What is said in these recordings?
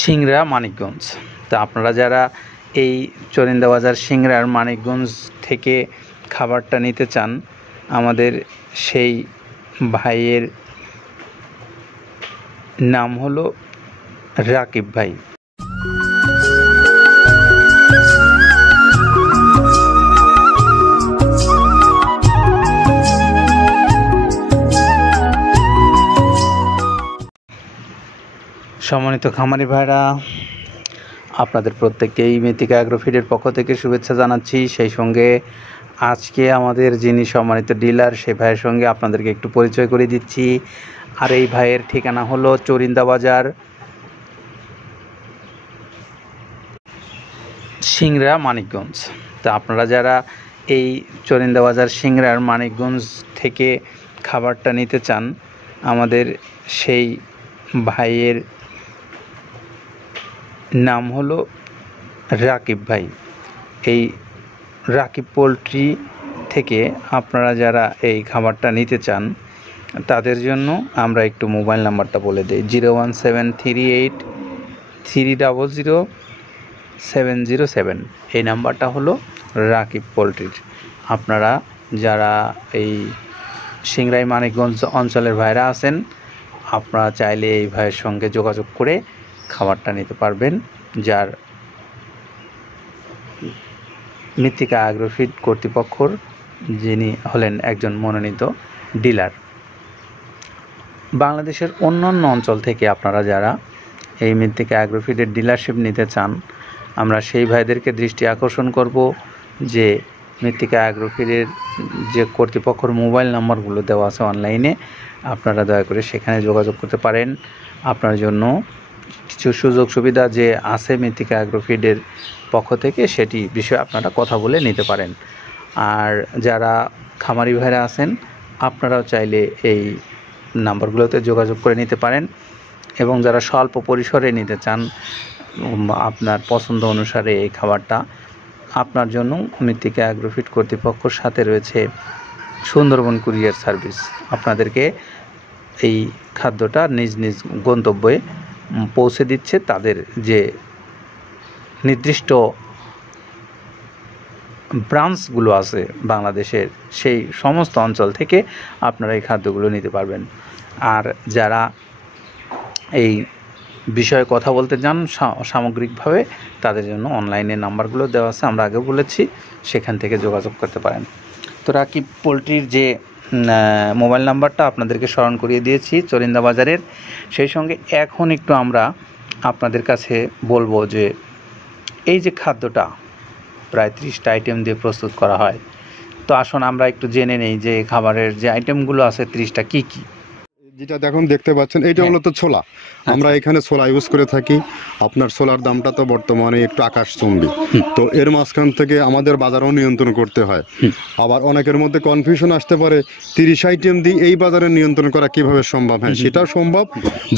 সিংড়া মানিকগঞ্জ। তা আপনারা যারা এই চরিন্দা বাজার সিংড়ার মানিকগঞ্জ থেকে খাবারটা নিতে চান, আমাদের সেই ভাইয়ের নাম হলো রাকিব ভাই। সম্মানিত খামারি ভাইরা, আপনাদের প্রত্যেককেই মৃত্তিকা অ্যাগ্রোফিডের পক্ষ থেকে শুভেচ্ছা জানাচ্ছি। সেই সঙ্গে আজকে আমাদের যিনি সম্মানিত ডিলার, সে ভাইয়ের সঙ্গে আপনাদেরকে একটু পরিচয় করে দিচ্ছি। আর এই ভাইয়ের ঠিকানা হলো চরিন্দা বাজার সিংড়া মানিকগঞ্জ। তা আপনারা যারা এই চরিন্দা বাজার সিংড়ার মানিকগঞ্জ থেকে খাবারটা নিতে চান, আমাদের সেই ভাইয়ের নাম হলো রাকিব ভাই। এই রাকিব পোলট্রি থেকে আপনারা যারা এই খাবারটা নিতে চান, তাদের জন্য আমরা একটু মোবাইল নাম্বারটা বলে দিই। 01738300707। এই নাম্বারটা হলো রাকিব পোলট্রির। আপনারা যারা এই সিংড়াই মানিকগঞ্জ অঞ্চলের ভাইরা আছেন, আপনারা চাইলে এই ভাইয়ের সঙ্গে যোগাযোগ করে খাবারটা নিতে পারবেন, যার মৃত্তিকা অ্যাগ্রোফিড কর্তৃপক্ষর যিনি হলেন একজন মনোনীত ডিলার। বাংলাদেশের অন্যান্য অঞ্চল থেকে আপনারা যারা এই মৃত্তিকা অ্যাগ্রোফিডের ডিলারশিপ নিতে চান, আমরা সেই ভাইদেরকে দৃষ্টি আকর্ষণ করব যে মৃত্তিকা অ্যাগ্রোফিডের যে কর্তৃপক্ষর মোবাইল নাম্বারগুলো দেওয়া আছে অনলাইনে, আপনারা দয়া করে সেখানে যোগাযোগ করতে পারেন। আপনার জন্য কিছু সুযোগ সুবিধা যে আছে মৃত্তিকা অ্যাগ্রোফিডের পক্ষ থেকে, সেটি বিষয়ে আপনারা কথা বলে নিতে পারেন। আর যারা খামারি ভাইরা আছেন, আপনারাও চাইলে এই নাম্বারগুলোতে যোগাযোগ করে নিতে পারেন। এবং যারা স্বল্প পরিসরে নিতে চান, আপনার পছন্দ অনুসারে এই খাবারটা, আপনার জন্য মৃত্তিকা অ্যাগ্রোফিড কর্তৃপক্ষর সাথে রয়েছে সুন্দরবন কুরিয়ার সার্ভিস। আপনাদেরকে এই খাদ্যটা নিজ নিজ গন্তব্যে পৌঁছে দিচ্ছে। তাদের যে নির্দিষ্ট ব্রাঞ্চগুলো আছে বাংলাদেশের, সেই সমস্ত অঞ্চল থেকে আপনারা এই খাদ্যগুলো নিতে পারবেন। আর যারা এই বিষয়ে কথা বলতে চান সামগ্রিকভাবে, তাদের জন্য অনলাইনে নাম্বারগুলো দেওয়া আছে, আমরা আগে বলেছি, সেখান থেকে যোগাযোগ করতে পারেন। তো রাকিব পোলট্রির যে মোবাইল নাম্বারটা আপনাদেরকে স্মরণ করিয়ে দিয়েছি চরিন্দা বাজারের। সেই সঙ্গে এখন একটু আমরা আপনাদের কাছে বলবো যে এই যে খাদ্যটা প্রায় 30টা আইটেম দিয়ে প্রস্তুত করা হয়, তো আসুন আমরা একটু জেনে নেই যে খাবারের যে আইটেমগুলো আছে 30টা কী কী। যেটা দেখতে পাচ্ছেন, এইটা হলো তো ছোলা। আমরা এখানে ছোলা ইউজ করে থাকি। আপনার ছোলার দামটা তো বর্তমানে একটু আকাশচুম্বী, তো এর মাঝখান থেকে আমাদের বাজারও নিয়ন্ত্রণ করতে হয়। আবার অনেকের মধ্যে কনফিউশন আসতে পারে 30 আইটেম দিয়ে এই বাজারে নিয়ন্ত্রণ করা কিভাবে সম্ভব। হ্যাঁ, সেটাও সম্ভব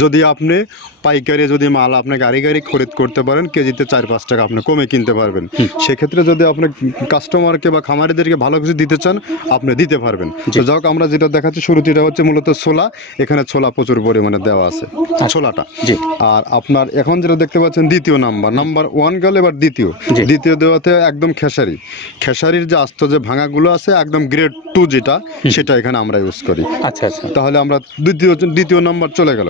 যদি আপনি পাইকারি যদি মাল আপনি গাড়ি খরিদ করতে পারেন, কেজিতে 4-5 টাকা আপনি কমে কিনতে পারবেন। সেক্ষেত্রে যদি আপনি কাস্টমারকে বা খামারিদেরকে ভালো কিছু দিতে চান, আপনি দিতে পারবেন। তো যাক, আমরা যেটা দেখাচ্ছি শুরুতে, এটা হচ্ছে মূলত ছোলা। এখানে ছোলা প্রচুর পরিমাণে দেওয়া আছে, ছোলাটা। আর আপনার এখন যেটা দেখতে পাচ্ছেন, দ্বিতীয় নাম্বার 1 গেল। এবার দ্বিতীয় দেওয়াতে একদম খেসারির যে আস্ত যে ভাঙাগুলো আছে, একদম গ্রেড 2 যেটা, সেটা এখানে আমরা ইউজ করি। আচ্ছা, তাহলে আমরা দ্বিতীয় নাম্বার চলে গেল।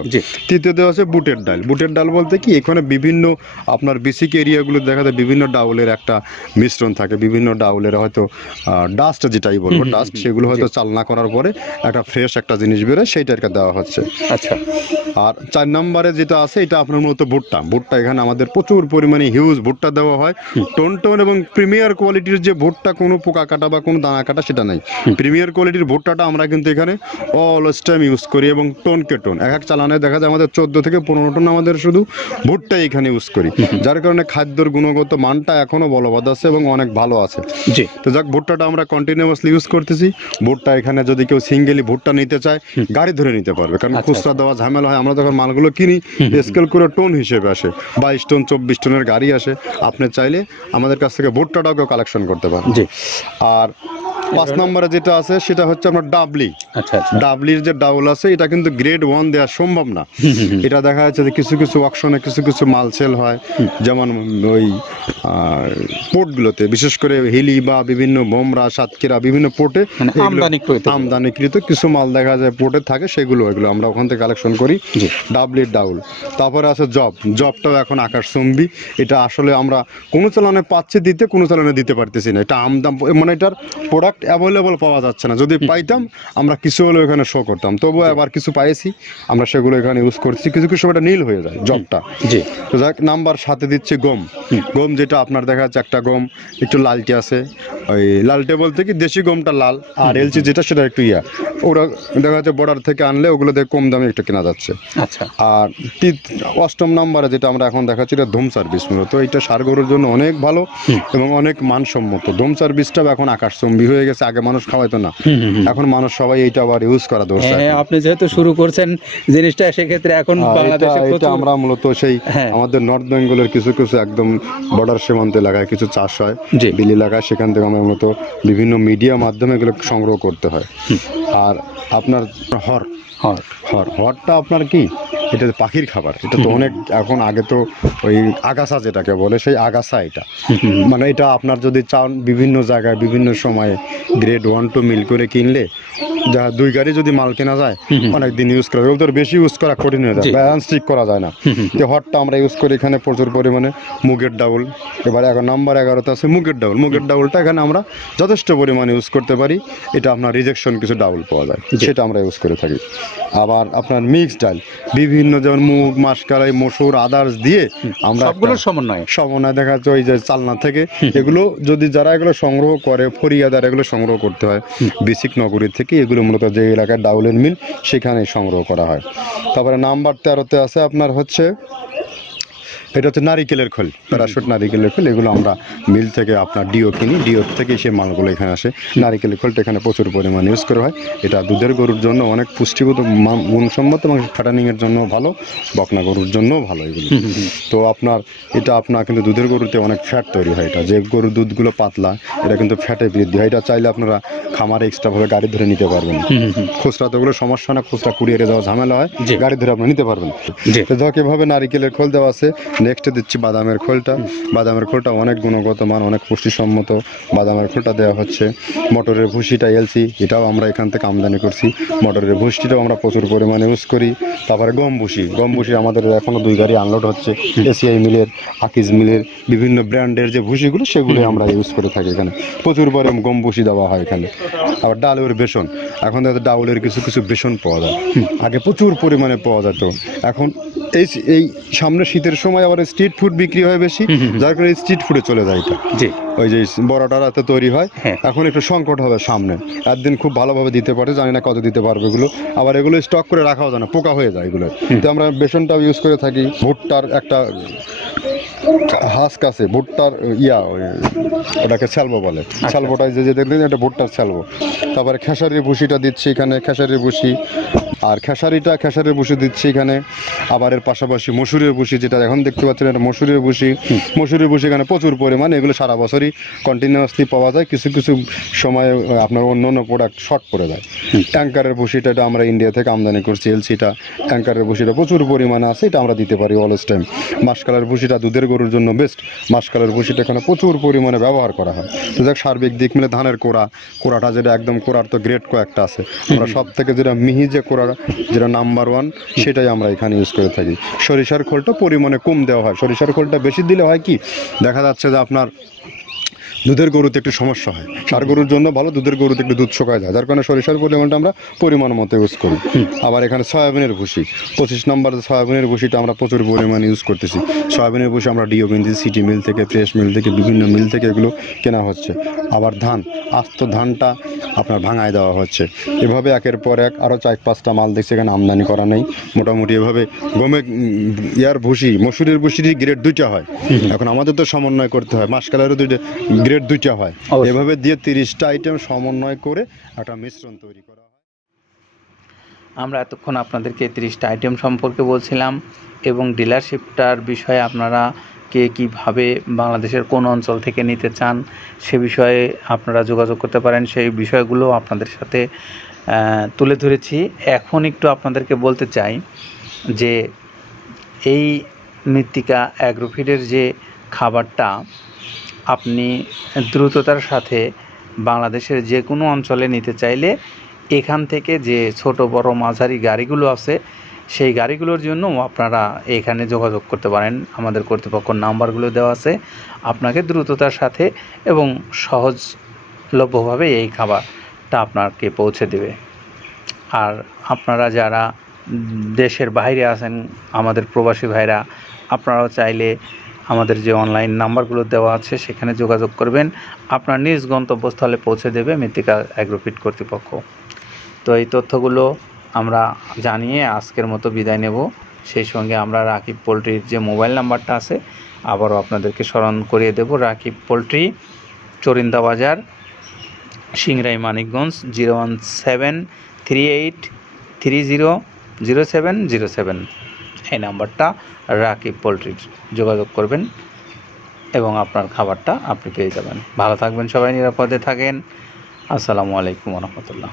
তৃতীয় দেওয়া আছে বুটের ডাল বলতে কি, এখানে বিভিন্ন আপনার বেসিক এরিয়াগুলো দেখা যায় বিভিন্ন ডাউলের একটা মিশ্রণ থাকে, বিভিন্ন ডাউলের হয়তো ডাস্ট, যেটাই বলবো ডাস্ট, সেগুলো হয়তো চালনা করার পরে একটা ফ্রেশ একটা জিনিস বেরোয়, সেইটাকে দেওয়া হচ্ছে। আচ্ছা, আর 4 নম্বরে যেটা আছে, এটা আপনার মূলত ভুট্টা। এখানে আমাদের প্রচুর পরিমাণে হিউজ ভুট্টা দেওয়া হয়। টোন এবং প্রিমিয়ার কোয়ালিটির যে ভুট্টা, কোনো পোকা কাটা বা কোনো দানা কাটা সেটা নাই। প্রিমিয়ার কোয়ালিটির ভুট্টাটা আমরা কিন্তু এখানে অলওয়েজ টাইম ইউজ করি। এবং টোনকে টোন এক চালানে দেখা যায় আমাদের 14 থেকে 15 টন আমাদের শুধু ভুট্টা এখানে ইউজ করি, যার কারণে খাদ্যর গুণগত মানটা এখনো বলবৎ আছে এবং অনেক ভালো আছে। তো যাক, ভুট্টাটা আমরা কন্টিনিউয়াসলি ইউজ করতেছি। ভুট্টা এখানে যদি কেউ সিঙ্গেলি ভুট্টা নিতে চায়, গাড়ি ধরে নিতে পারবে, কারণ খুচরা দেওয়া ঝামেলা হয়। আমরা যখন মালগুলো কিনি, স্কেল করে টোন হিসেবে আসে, 22 টন 24 টনের গাড়ি আসে। আপনি চাইলে আমাদের কাছ থেকে ভুট্টাটাও কালেকশন করতে পারেন। আর 5 নম্বরে যেটা আছে সেটা হচ্ছে আপনার ডাবলি। আচ্ছা আচ্ছা। ডাবলির যে ডাউল আছে এটা কিন্তু গ্রেড 1 দেওয়া সম্ভব না। এটা দেখা যাচ্ছে যে কিছু কিছু অকশনে কিছু কিছু মাল সেল হয়, যেমন ওই পোর্টগুলোতে, বিশেষ করে হিলি বা বিভিন্ন বোমরা, সাতক্ষীরা বিভিন্ন পোর্টে মানে আমদানিকৃত কিছু মাল দেখা যায় পোর্টে থাকে, এগুলো আমরা ওখান থেকে কালেকশন করি। ডাবলির ডাউল। তারপরে আছে জবটাও এখন আকাশচুম্বী। এটা আসলে আমরা কোনো চালানে পাচ্ছি দিতে, কোনো চালানে দিতে পারতেছি না। এটা আমদাম, মানে এটার প্রোডাক্ট অ্যাভেলেবল পাওয়া যাচ্ছে না। যদি পাইতাম আমরা কিছু হলেও এখানে শো করতাম, তবুও আবার কিছু পাইছি, আমরা সেগুলো এখানে ইউজ করছি। কিছু কিছু সময় এটা নীল হয়ে যায় জবটা। তো যাক, নাম্বার সাথে দিচ্ছে গম। গম যেটা আপনার দেখা যাচ্ছে একটা গম একটু লালটে আছে, ওই লালটে বলতে কি দেশি গমটা লাল, আর এলচি যেটা সেটা একটু ওরা দেখা যাচ্ছে বর্ডার থেকে আনলে ওগুলো দিয়ে কম দামে একটু কেনা যাচ্ছে। আচ্ছা। আর 8ম নম্বরে যেটা আমরা এখন দেখাচ্ছি এটা ধুম সার্ভিস। মূলত এটা ষাঁড় গরুর জন্য অনেক ভালো এবং অনেক মানসম্মত। ধুম সার্ভিসটাও এখন আকাশচুম্বী হয়ে গেছে। আগে মানুষ খাওয়াইতো না, এখন মানুষ সবাই এইটা আবার ইউজ করা দরকার। আপনি যেহেতু শুরু করছেন জিনিসটা, সেক্ষেত্রে এখন বাংলাদেশে এটা আমরা মূলত সেই আমাদের নর্থ বেঙ্গলের কিছু কিছু একদম বর্ডার সীমান্ত এলাকায় কিছু চাষ হয়, বিল এলাকায়, সেখান থেকে আমরা মূলত বিভিন্ন মিডিয়া মাধ্যমে এগুলো সংগ্রহ করতে হয়। আর আপনার হরটা আপনার কি, এটা পাখির খাবার। এটা তো অনেক এখন, আগে তো ওই আগাছা যেটাকে বলে সেই আগাছা এটা, মানে এটা আপনার যদি চান বিভিন্ন জায়গায় বিভিন্ন সময়ে গ্রেড 1 2 মিল করে কিনলে যা 2 গাড়ি যদি মাল কেনা যায় অনেক দিন ইউজ করা যায়। বেশি ইউজ করা কঠিন হয়ে যায়, ব্যালেন্স ঠিক করা যায় না। তো হটটা আমরা ইউজ করি এখানে প্রচুর পরিমাণে। মুগের ডাউল, এবার নাম্বার 11তে আছে মুগের ডাউল। মুগের ডাউলটা এখানে আমরা যথেষ্ট পরিমাণে ইউজ করতে পারি। এটা আপনার রিজেকশন কিছু ডাউল পাওয়া যায়, সেটা আমরা ইউজ করে থাকি। আবার আপনার মিক্স ডাল বিভিন্ন, যেমন মুগ, মাসকলাই, মসুর, আদার্স দিয়ে আমরা সবগুলোর সমন্বয় দেখা যাচ্ছে ওই যে চালনা থেকে এগুলো যদি যারা এগুলো সংগ্রহ করে, ফরিয়াদার এগুলো সংগ্রহ করতে হয় বেসিক নগরী থেকে। এগুলো মূলত যে এলাকায় ডাউলের মিল সেখানে সংগ্রহ করা হয়। তারপরে নাম্বার 13তে আছে আপনার হচ্ছে, এটা হচ্ছে নারিকেলের খোল, প্যারাশুট নারিকেলের খোল। এগুলো আমরা মিল থেকে আপনার ডিও কিনি, ডিও থেকে সেই মালগুলো এখানে আসে। নারিকেলের খোলটা এখানে প্রচুর পরিমাণে ইউজ করা হয়। এটা দুধের গরুর জন্য অনেক পুষ্টিগত গুণসম্মত এবং ফ্যাটানিংয়ের জন্য ভালো, বকনা গরুর জন্যও ভালো এগুলো। তো আপনার এটা আপনার কিন্তু দুধের গরুতে অনেক ফ্যাট তৈরি হয়। এটা যে গরুর দুধগুলো পাতলা, এটা কিন্তু ফ্যাটে বৃদ্ধি হয়। এটা চাইলে আপনারা খামারে এক্সট্রাভাবে গাড়ি ধরে নিতে পারবেন। খুচরা তো ওগুলো সমস্যা না, খুচরা কুরিয়ারে যাওয়া ঝামেলা হয়, গাড়ি ধরে আপনি নিতে পারবেন। তো এভাবে নারিকেলের খোল দেওয়া আছে। নেক্সটে দিচ্ছি বাদামের খোলটা। বাদামের খোলটা অনেক গুণগত মান, অনেক পুষ্টিসম্মত বাদামের খোলটা দেওয়া হচ্ছে। মটরের ভুসিটা এলসি, এটাও আমরা এখান থেকে আমদানি করছি। মটরের ভুসিটাও আমরা প্রচুর পরিমাণে ইউজ করি। তারপরে গম ভুসি আমাদের এখনও 2 গাড়ি আনলোড হচ্ছে। এসিআই মিলের, আকিজ মিলের বিভিন্ন ব্র্যান্ডের যে ভুসিগুলো সেগুলো আমরা ইউজ করে থাকি। এখানে প্রচুর পরিমাণে গম ভুসি দেওয়া হয় এখানে। আবার ডালের বেসন, এখন ডাউলের কিছু কিছু বেসন পাওয়া যায়, আগে প্রচুর পরিমাণে পাওয়া যেত। এখন এই সামনে শীতের সময় আবার স্ট্রিট ফুড বিক্রি হয় বেশি, যার কারণে স্ট্রিট ফুডে চলে যায় এটা। ওই যে বড়টা রাতে তৈরি হয়, এখন একটু সংকট হবে সামনে। একদিন খুব ভালোভাবে দিতে পারে, জানি না কত দিতে পারবে এগুলো। আবার এগুলো স্টক করে রাখাও যায় না, পোকা হয়ে যায় এগুলো। তো আমরা বেসনটাও ইউজ করে থাকি। ভুট্টার একটা হাস্ক আছে, ভুট্টার ওটাকে স্যালবো বলে, স্যালবোটাই যে দেখলেন এটা ভুট্টার স্যালবো। তারপরে খেসারির ভুসিটা দিচ্ছি এখানে, খেসারির ভুসি। আর খেসারির ভুসি দিচ্ছি এখানে। আবার এর পাশাপাশি মসুরের ভুসি, যেটা এখন দেখতে পাচ্ছেন এটা মসুরের ভুসি। মসুরের ভুসি এখানে প্রচুর পরিমাণে, এগুলো সারা বছরই কন্টিনিউয়াসলি পাওয়া যায়। কিছু কিছু সময় আপনার অন্য অন্য প্রোডাক্ট শর্ট পড়ে যায়। ট্যাঙ্কারের ভুসিটা এটা আমরা ইন্ডিয়া থেকে আমদানি করছি, এলসিটা। ট্যাঙ্কারের ভুসিটা প্রচুর পরিমাণে আছে, এটা আমরা দিতে পারি অলওয়েজ টাইম। মাসকালের ভুসিটা দুধের গরুর জন্য বেস্ট। মাসকালের ভুসিটা এখানে প্রচুর পরিমাণে ব্যবহার করা হয়। তো যাক, সার্বিক দিক মিলে ধানের কোড়াটা যেটা একদম কোড়ার তো গ্রেড কয়েকটা আছে, আমরা সব থেকে যেটা মিহি যে কোড়া, যেটা নাম্বার 1, সেটাই আমরা এখানে ইউজ করে থাকি। সরিষার খোলটা পরিমাণে কম দেওয়া হয়। সরিষার খোলটা বেশি দিলে হয় কি, দেখা যাচ্ছে যে আপনার দুধের গরুতে একটু সমস্যা হয়। ষাঁড় গরুর জন্য ভালো, দুধের গরুতে একটু দুধ শুকায় যায়, যার কারণে সরিষার পরিমাণটা আমরা পরিমাণ মতো ইউজ করি। আবার এখানে সয়াবিনের ভুসি, 25 নম্বর সয়াবিনের ভুসিটা আমরা প্রচুর পরিমাণে ইউজ করতেছি। সয়াবিনের ভুসি আমরা ডিও কিনতেছি সিটি মিল থেকে, ফ্রেশ মিল থেকে, বিভিন্ন মিল থেকে এগুলো কেনা হচ্ছে। আবার ধান, আস্ত ধানটা আপনার ভাঙায় দেওয়া হচ্ছে। এভাবে একের পর এক আরও 4-5টা মাল দেখছি এখানে আমদানি করা নেই। মোটামুটি এভাবে গমে ভুসি, মসুরের ভুসিরই গ্রেড 2টা হয়। এখন আমাদের তো সমন্বয় করতে হয়, মাসকালেরও গ্রেড 2টা হয়। এভাবে দিয়ে 30টা আইটেম সমন্বয় করে একটা মিশ্রণ তৈরি করা হয়। আমরা এতক্ষণ আপনাদেরকে 30টা আইটেম সম্পর্কে বলছিলাম এবং ডিলারশিপটার বিষয়ে আপনারা কে কীভাবে বাংলাদেশের কোন অঞ্চল থেকে নিতে চান সে বিষয়ে আপনারা যোগাযোগ করতে পারেন। সেই বিষয়গুলো আপনাদের সাথে তুলে ধরেছি। এখন একটু আপনাদেরকে বলতে চাই যে এই মৃত্তিকা অ্যাগ্রোফিডের যে খাবারটা আপনি দ্রুততার সাথে বাংলাদেশের যে কোনো অঞ্চলে নিতে চাইলে এখান থেকে যে ছোট বড় মাঝারি গাড়িগুলো আছে সেই গাড়িগুলোর জন্য আপনারা এখানে যোগাযোগ করতে পারেন। আমাদের কর্তৃপক্ষের নাম্বারগুলো দেওয়া আছে, আপনাকে দ্রুততার সাথে এবং সহজলভ্যভাবে এই খাবারটা আপনাকে পৌঁছে দেবে। আর আপনারা যারা দেশের বাইরে আছেন, আমাদের প্রবাসী ভাইরা, আপনারাও চাইলে আমাদের যে অনলাইন নাম্বারগুলো দেওয়া আছে সেখানে যোগাযোগ করবেন, আপনার নিজ গন্তব্যস্থলে পৌঁছে দেবে মৃত্তিকা অ্যাগ্রোফিড কর্তৃপক্ষ। তো এই তথ্যগুলো আমরা জানিয়ে আজকের মতো বিদায় নেব। সেই সঙ্গে আমরা রাকিব পোলট্রির যে মোবাইল নাম্বারটা আছে আবারও আপনাদেরকে স্মরণ করিয়ে দেব। রাকিব পোলট্রি, চরিন্দা বাজার, সিংড়াই, মানিকগঞ্জ, 01738300707। এই নাম্বারটা রাকিব পোলট্রির, যোগাযোগ করবেন এবং আপনার খাবারটা আপনি পেয়ে যাবেন। ভালো থাকবেন সবাই, নিরাপদে থাকেন। আসসালামু আলাইকুম ওয়া রাহমাতুল্লাহ।